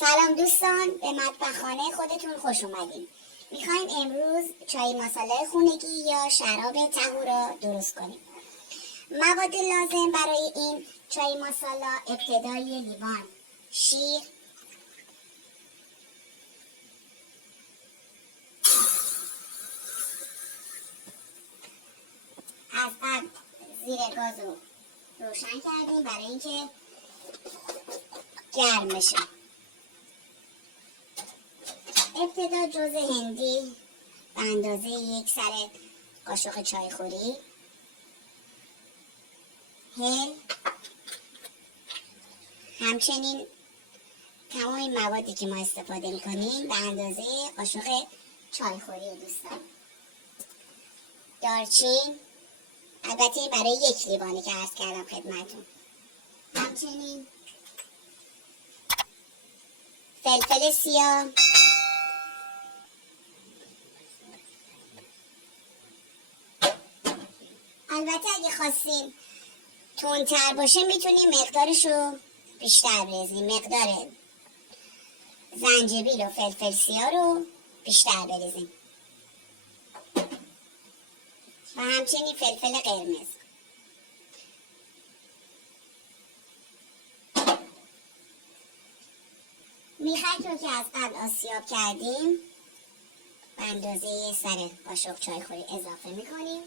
سلام دوستان، به مطبخخانه خودتون خوش اومدیم. میخوایم امروز چای مساله خونگی یا شراب تهو را درست کنیم. مواد لازم برای این چای مساله: ابتدای لیوان، شیر، از قبل زیر گاز رو روشن کردیم برای اینکه گرم بشه. ابتدا جوز هندی به اندازه 1 سر قاشق چایخوری، هل، همچنین تمام این موادی که ما استفاده میکنیم به اندازه قاشق چایخوری دوستان. دارچین، البته این برای 1 لیوانی که عرض کردم خدمتون. همچنین فلفل سیاه، البته اگه خواستیم تندتر باشه میتونیم مقدارش رو بیشتر بریزیم. مقدار زنجبیل و فلفل سیاه رو بیشتر بریزیم و همچنین فلفل قرمز. میخک رو که از قبل آسیاب کردیم به اندازه 1 سر قاشق چایخوری اضافه میکنیم.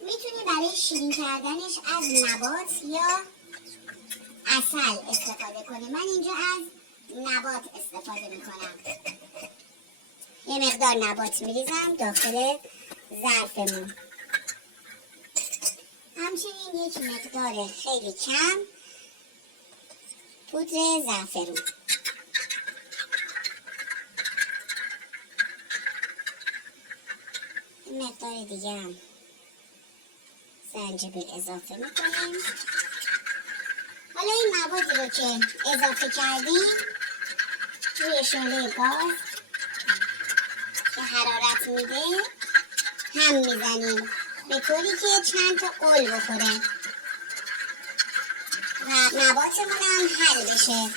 میتونی برای شیرین کردنش از نبات یا عسل استفاده کنی. من اینجا از نبات استفاده میکنم. یه مقدار نبات میریزم داخل ظرفمون. همچنین 1 مقدار خیلی کم پودر زعفرون. یه مقدار دیگه هم زنجبیل اضافه میکنیم. حالا این موادی رو که اضافه کردیم روی شعله گاز که حرارت میده هم میزنیم به طوری که چند تا قل بخوره و نباتمون هم حل بشه.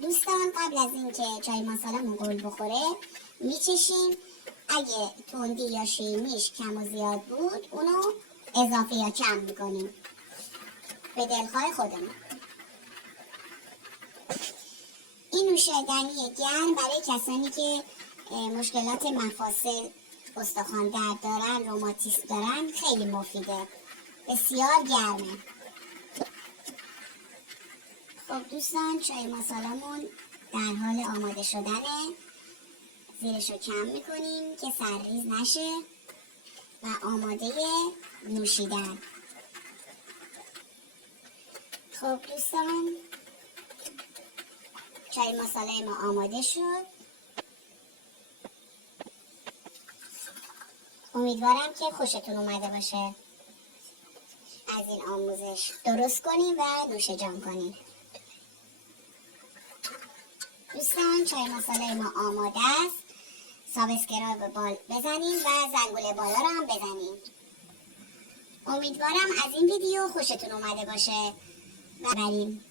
دوستان قبل از اینکه چای مساله‌مون قل بخوره میچشیم. اگه تندی یا شیرینیش کم و زیاد بود اونو اضافه یا کم میکنیم به دلخواه خودمون. این نوشیدنی گرم برای کسانی که مشکلات مفاصل، استخوان درد دارن، روماتیسم دارن خیلی مفیده. بسیار گرمه. خب دوستان، چای مساله‌مون در حال آماده شدنه. زیرش رو کم میکنیم که سرریز نشه و آماده نوشیدن. خب دوستان، چای مساله ما آماده شد. امیدوارم که خوشتون اومده باشه. از این آموزش درست کنیم و نوش جان کنیم. دوستان، چای مساله ما آماده است. سابسکرایب بال بزنین و زنگوله بالا رو هم بزنین. امیدوارم از این ویدیو خوشتون اومده باشه. بریم